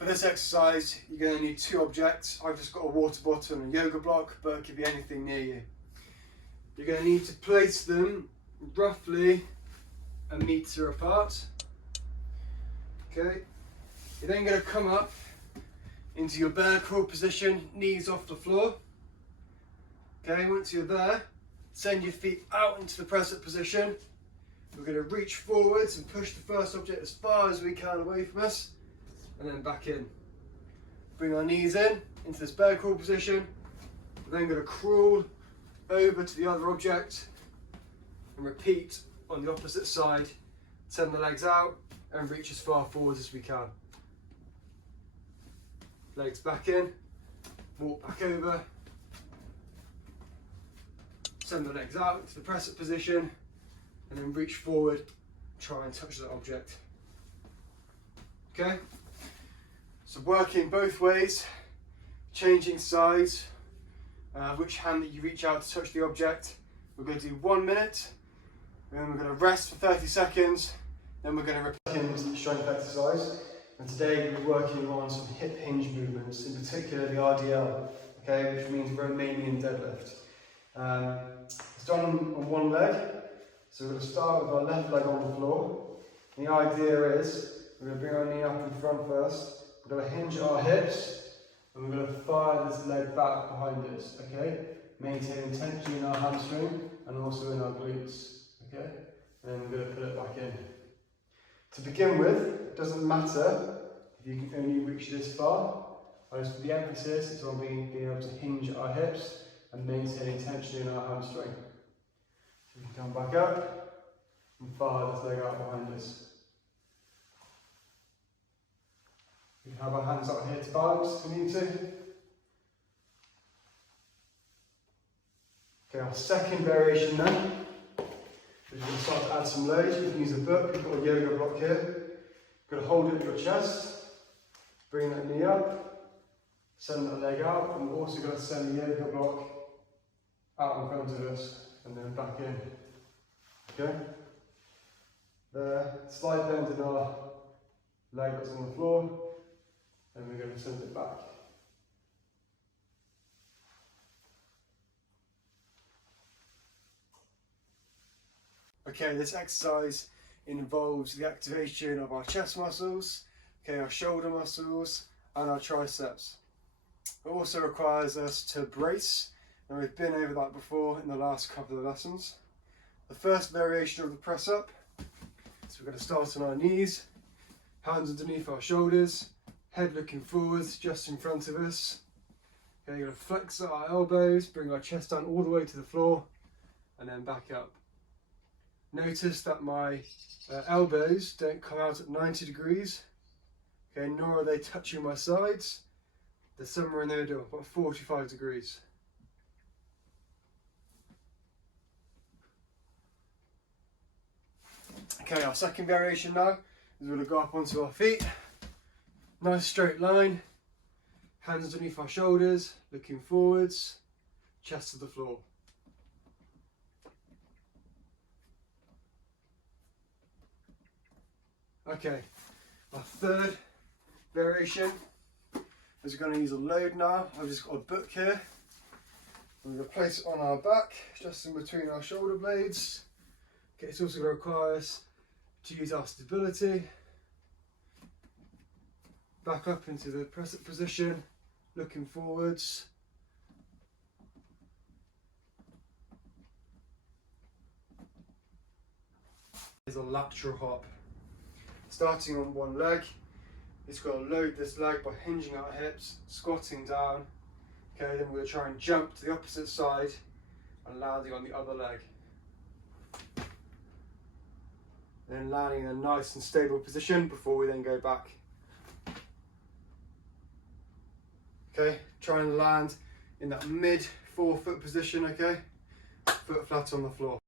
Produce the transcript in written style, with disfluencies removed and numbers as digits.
For this exercise, you're going to need two objects. I've just got a water bottle and a yoga block, but it could be anything near you. You're going to need to place them roughly a metre apart. Okay. You're then going to come up into your bear crawl position, knees off the floor. Okay, once you're there, send your feet out into the press up position. We're going to reach forwards and push the first object as far as we can away from us, and then back in. Bring our knees in, into this bear crawl position. We're then going to crawl over to the other object and repeat on the opposite side. Send the legs out and reach as far forward as we can. Legs back in, walk back over, send the legs out into the press up position, and then reach forward, try and touch that object. Okay? So working both ways, changing sides, which hand that you reach out to touch the object. We're going to do 1 minute, then we're going to rest for 30 seconds, then we're going to repeat the strength exercise. And today we're working on some hip hinge movements, in particular the RDL, okay, which means Romanian deadlift. It's done on one leg, so we're going to start with our left leg on the floor. And the idea is we're going to bring our knee up in front first, we're going to hinge at our hips, and we're going to fire this leg back behind us, okay? Maintaining tension in our hamstring and also in our glutes, okay? And then we're going to put it back in. To begin with, it doesn't matter if you can only reach this far. The emphasis is on being able to hinge at our hips and maintaining tension in our hamstring. So we can come back up and fire this leg out behind us. We can have our hands out here to balance if we need to. Okay, our second variation then. We're going to start to add some loads. You can use a book, we've got a yoga block here. You've got to hold it at your chest, bring that knee up, send that leg out, and we're also going to send the yoga block out in front of us and then back in. Okay? There, slight bend in our leg that's on the floor, and we're going to send it back. Okay, this exercise involves the activation of our chest muscles, okay, our shoulder muscles and our triceps. It also requires us to brace, and we've been over that before in the last couple of lessons. The first variation of the press up, so we're going to start on our knees, hands underneath our shoulders, head looking forwards just in front of us. Okay, you're going to flex our elbows, bring our chest down all the way to the floor and then back up. Notice that my elbows don't come out at 90 degrees, okay, nor are they touching my sides. They're somewhere in the middle, about 45 degrees. Okay, our second variation now is we're going to go up onto our feet. Nice straight line, hands underneath our shoulders, looking forwards, chest to the floor. Okay, our third variation is we're going to use a load now. I've just got a book here. We're going to place it on our back, just in between our shoulder blades. Okay, it's also going to require us to use our stability. Back up into the press up position, looking forwards. Here's a lateral hop. Starting on one leg, it's got to load this leg by hinging our hips, squatting down. Okay, then we're going to try and jump to the opposite side and landing on the other leg. Then landing in a nice and stable position before we then go back. Okay, try and land in that mid forefoot position, okay? Foot flat on the floor.